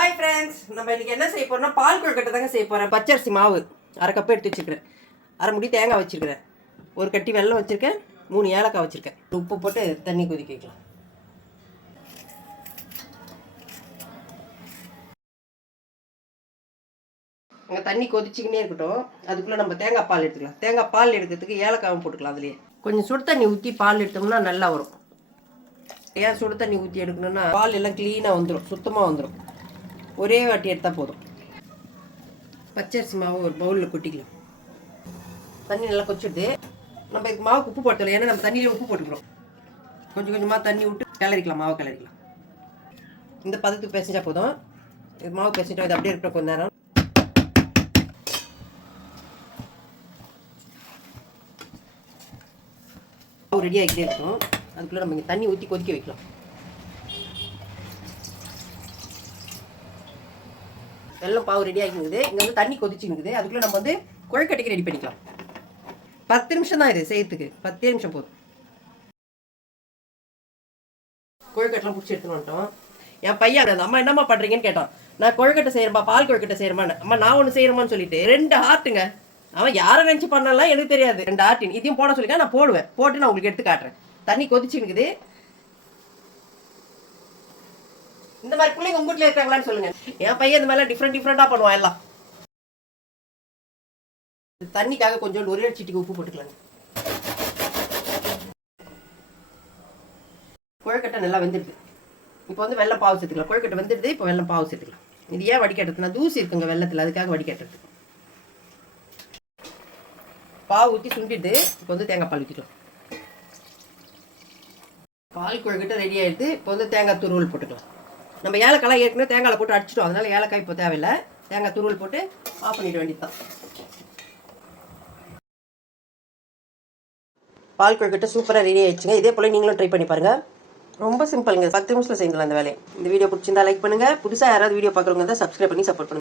Hi friends, நம்ம இன்னைக்கு என்ன செய்ய போறோம்னா பால் கொழுக்கட்டை தாங்க செய்ய போறேன். பச்சரிசி மாவு அரை கப் எடுத்து வச்சிருக்கிறேன். அரை முடி தேங்காய் வச்சிருக்கிறேன். ஒரு கட்டி வெல்லம் வச்சிருக்கேன். 3 ஏலக்காய் வச்சிருக்கேன். உப்பு போட்டு தண்ணி கொதிக்க வைக்கலாம். அங்கே தண்ணி கொதிச்சுக்கினே இருக்கட்டும். அதுக்குள்ளே நம்ம தேங்காய் பால் எடுத்துக்கலாம். தேங்காய் பால் எடுக்கிறதுக்கு ஏலக்காவும் போட்டுக்கலாம். அதுலேயே கொஞ்சம் சுடு தண்ணி ஊற்றி பால் எடுத்தோம்னா நல்லா வரும். ஏன் சுடு தண்ணி ஊற்றி எடுக்கணும்னா பால் எல்லாம் க்ளீனாக வந்துடும், சுத்தமாக வந்துடும். ஒரே வாட்டி எடுத்தால் போதும். பச்சரிசி மாவு ஒரு பவுலில் கொட்டிக்கலாம். தண்ணி நல்லா கொச்சிடுது. நம்ம இதுக்கு மாவுக்கு உப்பு போட்டல, ஏன்னா நம்ம தண்ணியில் உப்பு போட்டுக்கிறோம். கொஞ்சம் கொஞ்சமாக தண்ணி விட்டு கிளறிக்கலாம். மாவு கிளறிக்கலாம். இந்த பதத்துக்கு பிசைஞ்சா போதும். இது மாவு பிசைஞ்சோம். இது அப்படியே இருக்கட்டும் கொஞ்ச நேரம். மாவு ரெடி ஆகிட்டே இருக்கும். அதுக்குள்ளே நம்ம இங்கே தண்ணி ஊற்றி கொதிக்க வைக்கலாம். வெல்லம் பாவு ரெடி ஆகிக்குது. இங்கே வந்து தண்ணி கொதிச்சுங்குது. அதுக்குள்ளே நம்ம வந்து கொழுக்கட்டைக்கு ரெடி பண்ணிக்கலாம். 10 நிமிஷம் தான் இது செய்யறதுக்கு. 10 நிமிஷம் போதும். கொழுக்கட்டெலாம் பிடிச்சி எடுத்துன்னு வந்துட்டோம். என் பையன் அந்த அம்மா என்னம்மா பண்ணுறீங்கன்னு கேட்டான். நான் கொழுக்கட்டை செய்கிறேன்ப்பா, பால் கொழுக்கட்டை செய்கிறேம்மான்னு. அம்மா நான் ஒன்று செய்கிறேமான்னு சொல்லிட்டு 2 ஹார்ட்டுங்க. அவன் யாரை நினச்சி பண்ணலாம் எனக்கு தெரியாது. 2 ஹார்ட்டின் இதையும் போட சொல்லிக்க. நான் போடுவேன். போட்டு நான் உங்களுக்கு எடுத்து காட்டுறேன். தண்ணி கொதிச்சுங்குது. இந்த மாதிரி பிள்ளைங்க உங்க வீட்டில் இருக்காங்களான்னு சொல்லுங்க. என் பையன் இந்த மாதிரிலாம் டிஃப்ரெண்டாக பண்ணுவான் எல்லாம். தண்ணிக்காக கொஞ்சம் ஒரே சீட்டுக்கு உப்பு போட்டுக்கலாம். கொழுக்கட்டை நல்லா வெந்துடுது. இப்போ வந்து வெள்ளம் பாவு சேர்த்துக்கலாம். கொழுக்கட்டை வெந்துடுது. இப்போ வெள்ளம் பாவு சேர்த்துக்கலாம். இது ஏன் வடிகட்டுறதுனா தூசி இருக்குங்க வெள்ளத்தில், அதுக்காக வடிகட்டுறது. பாவு ஊற்றி சுண்டிடுது. இப்போ வந்து தேங்காய் பால் ஊற்றிக்கலாம். பால் கொழுக்கட்டை ரெடி ஆகிடுது. இப்போ வந்து தேங்காய் துருவல் போட்டுக்கலாம். நம்ம ஏலக்காய் ஏற்கனவே தேங்காயில் போட்டு அடிச்சிட்டோம். அதனால ஏலக்காய் இப்போ தேவையில்லை. தேங்காய் துருவல் போட்டு ஆஃப் பண்ணிட வேண்டியது தான். பால் கொழுக்கட்டை சூப்பராக ரெடி ஆயிடுச்சுங்க. இதே போல் நீங்களும் ட்ரை பண்ணி பாருங்கள். ரொம்ப சிம்பிளுங்க. 10 நிமிஷத்தில் செஞ்சிடலாம் இந்த வேலையை. இந்த வீடியோ பிடிச்சிருந்தா லைக் பண்ணுங்கள். புதுசாக யாராவது வீடியோ பார்க்குறவங்க தான் சப்ஸ்கிரைப் பண்ணி சப்போர்ட் பண்ணுங்கள்.